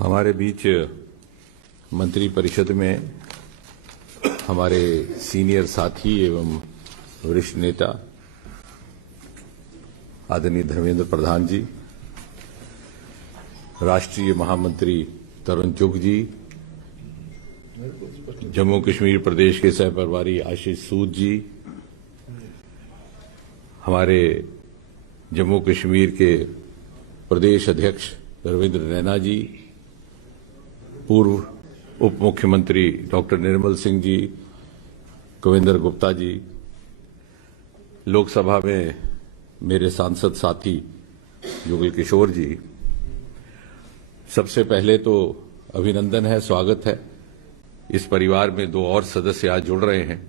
हमारे बीच मंत्री परिषद में हमारे सीनियर साथी एवं वरिष्ठ नेता आदरणीय धर्मेंद्र प्रधान जी, राष्ट्रीय महामंत्री तरुण चुग जी, जम्मू कश्मीर प्रदेश के सह प्रभारी आशीष सूद जी, हमारे जम्मू कश्मीर के प्रदेश अध्यक्ष रविंद्र रैना जी, पूर्व उप मुख्यमंत्री डॉक्टर निर्मल सिंह जी, कविंदर गुप्ता जी, लोकसभा में मेरे सांसद साथी जुगल किशोर जी, सबसे पहले तो अभिनंदन है, स्वागत है। इस परिवार में दो और सदस्य आज जुड़ रहे हैं,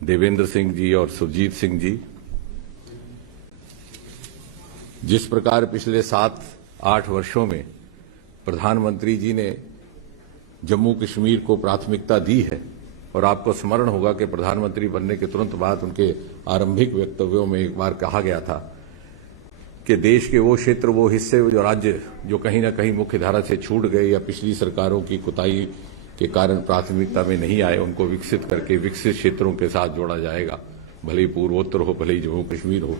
देवेंद्र सिंह जी और सुरजीत सिंह जी। जिस प्रकार पिछले 7-8 वर्षों में प्रधानमंत्री जी ने जम्मू कश्मीर को प्राथमिकता दी है, और आपको स्मरण होगा कि प्रधानमंत्री बनने के तुरंत बाद उनके आरंभिक वक्तव्यों में एक बार कहा गया था कि देश के वो क्षेत्र, वो हिस्से, जो राज्य जो कहीं ना कहीं मुख्य धारा से छूट गए या पिछली सरकारों की कुताही के कारण प्राथमिकता में नहीं आए, उनको विकसित करके विकसित क्षेत्रों के साथ जोड़ा जाएगा, भले ही पूर्वोत्तर हो, भले ही जम्मू कश्मीर हो।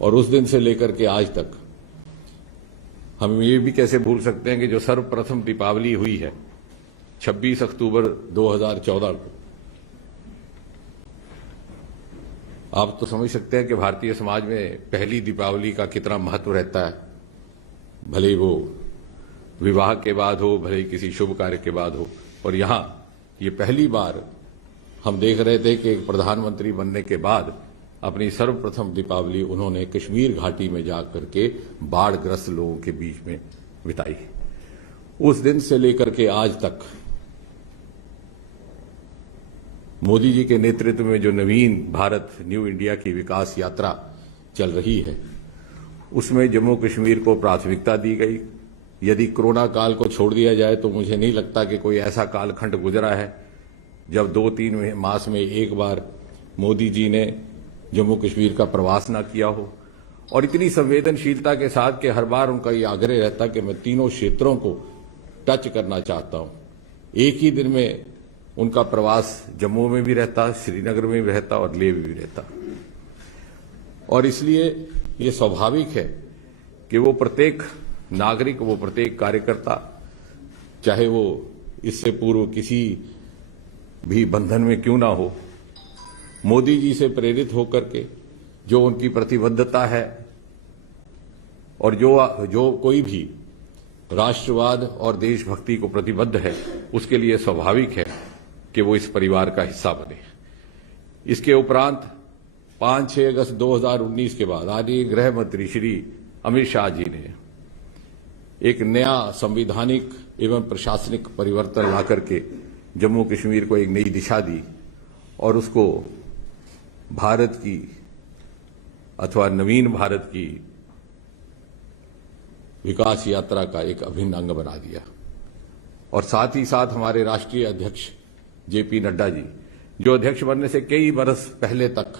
और उस दिन से लेकर के आज तक हम ये भी कैसे भूल सकते हैं कि जो सर्वप्रथम दीपावली हुई है 26 अक्टूबर 2014 को, आप तो समझ सकते हैं कि भारतीय समाज में पहली दीपावली का कितना महत्व रहता है, भले ही वो विवाह के बाद हो, भले ही किसी शुभ कार्य के बाद हो। और यहां ये पहली बार हम देख रहे थे कि एक प्रधानमंत्री बनने के बाद अपनी सर्वप्रथम दीपावली उन्होंने कश्मीर घाटी में जाकर के बाढ़ग्रस्त लोगों के बीच में बिताई। उस दिन से लेकर के आज तक मोदी जी के नेतृत्व में जो नवीन भारत, न्यू इंडिया की विकास यात्रा चल रही है, उसमें जम्मू कश्मीर को प्राथमिकता दी गई। यदि कोरोना काल को छोड़ दिया जाए तो मुझे नहीं लगता कि कोई ऐसा कालखंड गुजरा है जब 2-3 मास में एक बार मोदी जी ने जम्मू कश्मीर का प्रवास न किया हो, और इतनी संवेदनशीलता के साथ कि हर बार उनका ये आग्रह रहता कि मैं तीनों क्षेत्रों को टच करना चाहता हूं। एक ही दिन में उनका प्रवास जम्मू में भी रहता, श्रीनगर में भी रहता और लेह में भी रहता। और इसलिए ये स्वाभाविक है कि वो प्रत्येक नागरिक, वो प्रत्येक कार्यकर्ता, चाहे वो इससे पूर्व किसी भी बंधन में क्यों ना हो, मोदी जी से प्रेरित होकर के जो उनकी प्रतिबद्धता है, और जो कोई भी राष्ट्रवाद और देशभक्ति को प्रतिबद्ध है, उसके लिए स्वाभाविक है कि वो इस परिवार का हिस्सा बने। इसके उपरांत 5-6 अगस्त 2019 के बाद आदरणीय गृह मंत्री श्री अमित शाह जी ने एक नया संवैधानिक एवं प्रशासनिक परिवर्तन ला करके जम्मू कश्मीर को एक नई दिशा दी, और उसको भारत की अथवा नवीन भारत की विकास यात्रा का एक अभिन्न अंग बना दिया। और साथ ही साथ हमारे राष्ट्रीय अध्यक्ष जेपी नड्डा जी, जो अध्यक्ष बनने से कई बरस पहले तक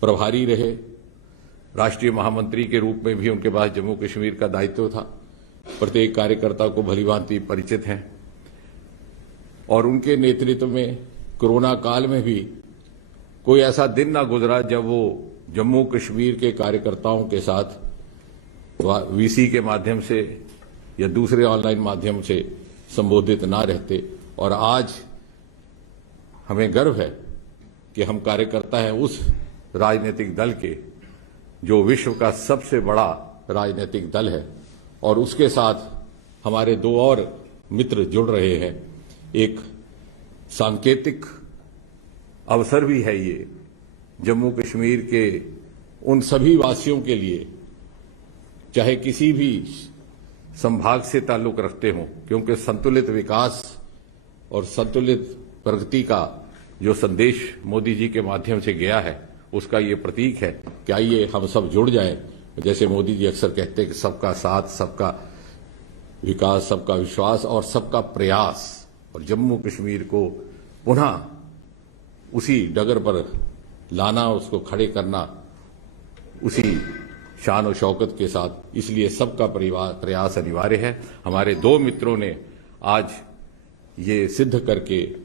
प्रभारी रहे, राष्ट्रीय महामंत्री के रूप में भी उनके पास जम्मू कश्मीर का दायित्व था, प्रत्येक कार्यकर्ता को भलीभांति परिचित हैं, और उनके नेतृत्व में कोरोना काल में भी कोई ऐसा दिन ना गुजरा जब वो जम्मू कश्मीर के कार्यकर्ताओं के साथ वीसी के माध्यम से या दूसरे ऑनलाइन माध्यम से संबोधित ना रहते। और आज हमें गर्व है कि हम कार्यकर्ता हैं उस राजनीतिक दल के जो विश्व का सबसे बड़ा राजनीतिक दल है, और उसके साथ हमारे दो और मित्र जुड़ रहे हैं। एक सांकेतिक अवसर भी है ये जम्मू कश्मीर के उन सभी वासियों के लिए, चाहे किसी भी संभाग से ताल्लुक रखते हों, क्योंकि संतुलित विकास और संतुलित प्रगति का जो संदेश मोदी जी के माध्यम से गया है, उसका ये प्रतीक है कि आइए हम सब जुड़ जाएं। जैसे मोदी जी अक्सर कहते हैं कि सबका साथ, सबका विकास, सबका विश्वास और सबका प्रयास, और जम्मू कश्मीर को पुनः उसी डगर पर लाना, उसको खड़े करना, उसी शान और शौकत के साथ। इसलिए सबका प्रयास अनिवार्य है। हमारे दो मित्रों ने आज ये सिद्ध करके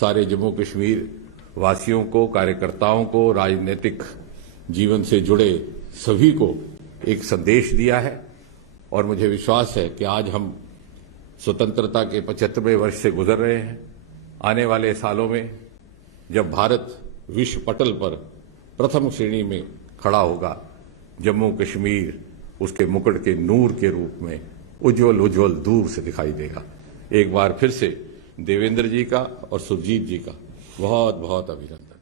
सारे जम्मू कश्मीर वासियों को, कार्यकर्ताओं को, राजनीतिक जीवन से जुड़े सभी को एक संदेश दिया है। और मुझे विश्वास है कि आज हम स्वतंत्रता के 75वें वर्ष से गुजर रहे हैं। आने वाले सालों में जब भारत विश्व पटल पर प्रथम श्रेणी में खड़ा होगा, जम्मू कश्मीर उसके मुकुट के नूर के रूप में उज्जवल उज्जवल दूर से दिखाई देगा। एक बार फिर से देवेंद्र जी का और सुरजीत जी का बहुत बहुत अभिनंदन।